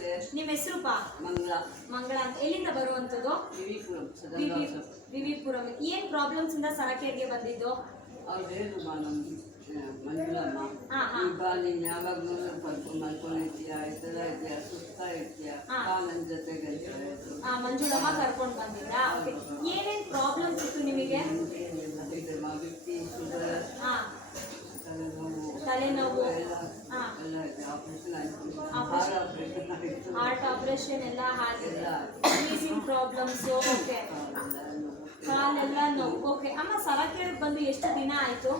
ನಮಸ್ತೆ. ನಿಮ್ಮ ಹೆಸರು ಪಾ? ಮಂಗಳ. ಮಂಗಳ ಅಂತ. ಎಲ್ಲಿಂದ ಬರುವಂಥದ್ದು? ವಿವಿಪುರಂ. ಏನು ಪ್ರಾಬ್ಲಮ್ಸ್ ಇಂದ ಸರಕೇರಿಗೆ ಬಂದಿದ್ದು? ಅವ್ರು ಹೇಳಿದ್ರು ಮಂಜುಳಮ್ಮ, ಈಗ ನೀನು ಯಾವಾಗಲೂ ಮಲ್ಕೊಂಡಿರ್ತೀಯ, ಈ ಥರ ಇದೆಯಾ, ಸುಸ್ತಾ ಇರ್ತೀಯ, ನನ್ನ ಜೊತೆಗೆ ಅಂತ ಹೇಳಿದ್ರು. ಮಂಜುಳಮ್ಮ ಕರ್ಕೊಂಡು ಬಂದಿದ್ರಾ? ಓಕೆ. ಏನೇನು ಪ್ರಾಬ್ಲಮ್ಸ್ ಇತ್ತು ನಿಮಗೆ? ಬಿಪಿ, ಶುಗರ್, ತಲೆನೋವು, ಹಾರ್ಟ್ ಆಪರೇಷನ್ ಆಪರೇಷನ್ ಎಲ್ಲ ಆಗಿದೆ, ವೀಸಿಂಗ್ ಪ್ರಾಬ್ಲಮ್ಸು, ಓಕೆ, ಕಾಲೆಲ್ಲ ನೋವು. ಓಕೆ ಅಮ್ಮ, ಸರಕೇರಿಗೆ ಬಂದು ಎಷ್ಟು ದಿನ ಆಯಿತು?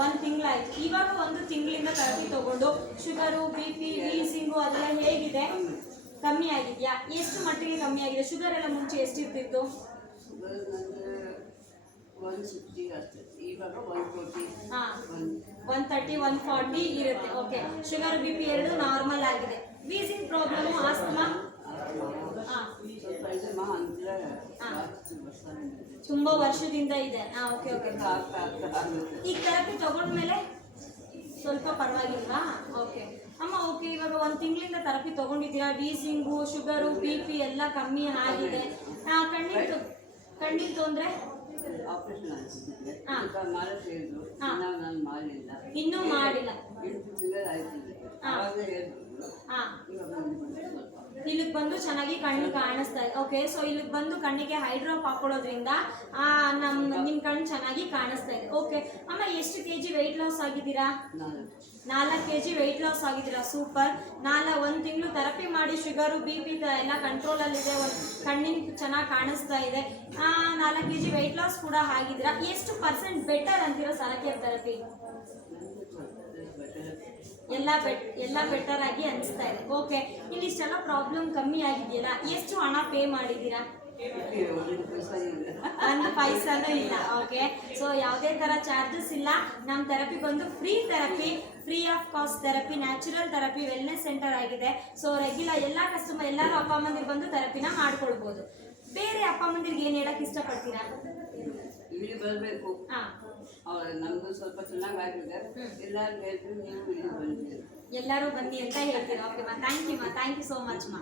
1 ತಿಂಗಳಾಯ್ತು. ಇವಾಗ 1 ತಿಂಗಳಿಂದ ತರಬೇತಿ ತಗೊಂಡು ಶುಗರು, BP, ವೀಸಿಂಗು ಅದೆಲ್ಲ ಹೇಗಿದೆ? ಕಮ್ಮಿ ಆಗಿದೆಯಾ? ಎಷ್ಟು ಮಟ್ಟಿಗೆ ಕಮ್ಮಿ ಆಗಿದೆ? ಶುಗರ್ ಎಲ್ಲ ಮುಂಚೆ ಎಷ್ಟಿರ್ತಿತ್ತು? 160 ಅಷ್ಟೇ, ಇವಾಗ 140. 130, 140 ಇರುತ್ತೆ. ಓಕೆ. ಶುಗರ್, BP ಎರಡು ನಾರ್ಮಲ್ ಆಗಿದೆ. ವೀಸಿಂಗ್ ಪ್ರಾಬ್ಲಮ್, ಆಸ್ತಮಾ ತುಂಬಾ ವರ್ಷದಿಂದ ಇದೆ. Okay okay. ಈ ಥೆರಪಿ ತಗೊಂಡ್ಮೇಲೆ ಸ್ವಲ್ಪ ಪರವಾಗಿಲ್ವಾ? ಓಕೆ ಅಮ್ಮ. ಓಕೆ, ಇವಾಗ 1 ತಿಂಗಳಿಂದ ಥೆರಪಿ ತಗೊಂಡಿದ್ದೀರಾ. ವೀಸಿಂಗು, ಶುಗರು, BP ಎಲ್ಲ ಕಮ್ಮಿ ಆಗಿದೆ. ಕಣ್ಣಿನ ತೊಂದರೆ ಇನ್ನೂ ಮಾಡಿಲ್ಲ. ಇಲ್ಲಿಗೆ ಬಂದು ಚೆನ್ನಾಗಿ ಕಣ್ಣಿಗೆ ಕಾಣಿಸ್ತಾ ಇದೆ. ಓಕೆ, ಸೊ ಇಲ್ಲಿಗೆ ಬಂದು ಕಣ್ಣಿಗೆ ಹೈಡ್ರಾಪ್ ಹಾಕೊಳ್ಳೋದ್ರಿಂದ ನಿಮ್ಮ ಕಣ್ಣು ಚೆನ್ನಾಗಿ ಕಾಣಿಸ್ತಾ ಇದೆ. ಓಕೆ ಅಮ್ಮ, ಎಷ್ಟು kg ವೆಯ್ಟ್ ಲಾಸ್ ಆಗಿದ್ದೀರಾ? 4 kg ವೆಯ್ಟ್ ಲಾಸ್ ಆಗಿದ್ದೀರಾ. ಸೂಪರ್. 1 ತಿಂಗಳು ಥೆರಪಿ ಮಾಡಿ ಶುಗರು, BP ಎಲ್ಲ ಕಂಟ್ರೋಲಲ್ಲಿದೆ. ಕಣ್ಣಿನ ಚೆನ್ನಾಗಿ ಕಾಣಿಸ್ತಾ ಇದೆ. 4 kg ವೆಯ್ಟ್ ಲಾಸ್ ಕೂಡ ಆಗಿದ್ದೀರಾ. ಎಷ್ಟು % ಬೆಟರ್ ಅಂತೀರೋ ಸರಕೇರ್ ಥೆರಪಿ? ಎಲ್ಲ ಬೆಟರ್ ಆಗಿ ಅನಿಸ್ತಾ ಇದೆ. ಓಕೆ, ಇಲ್ಲಿ ಇಷ್ಟೆಲ್ಲ ಪ್ರಾಬ್ಲಮ್ ಕಮ್ಮಿ ಆಗಿದೆಯಲ್ಲ, ಎಷ್ಟು ಹಣ ಪೇ ಮಾಡಿದ್ದೀರಾ? 1 ಪೈಸಾನೂ ಇಲ್ಲ. ಓಕೆ, ಸೊ ಯಾವುದೇ ಥರ ಚಾರ್ಜಸ್ ಇಲ್ಲ. ನಮ್ಮ ಥೆರಪಿ ಬಂದು free therapy, free of cost therapy, natural therapy, wellness centre ಆಗಿದೆ. ಸೊ ರೆಗ್ಯುಲರ್ ಎಲ್ಲ ಕಸ್ಟಮರ್, ಎಲ್ಲರೂ ಅಪ್ಪ ಅಮ್ಮಂದಿರು ಬಂದು ಥೆರಪಿನ ಮಾಡ್ಕೊಳ್ಬೋದು. ಬೇರೆ ಅಪ್ಪ ಅಮ್ಮಂದಿರಿಗೆ ಏನು ಹೇಳಕ್ಕೆ ಇಷ್ಟಪಡ್ತೀರಾ? ಇಲ್ಲಿ ಬರಬೇಕು, ನಮ್ದು ಸ್ವಲ್ಪ ಚೆನ್ನಾಗಾಗಿದೆ, ಎಲ್ಲರೂ ಹೇಳ್ತೀವಿ, ನೀವು ಇಲ್ಲಿ ಬಂದಿದ್ದೀರಿ, ಎಲ್ಲರೂ ಬನ್ನಿ ಅಂತ ಹೇಳ್ತೀರಾ. ಓಕೆ ಮಾ, ಥ್ಯಾಂಕ್ ಯು ಮಾ, ಥ್ಯಾಂಕ್ ಯು ಸೋ ಮಚ್ ಮಾ.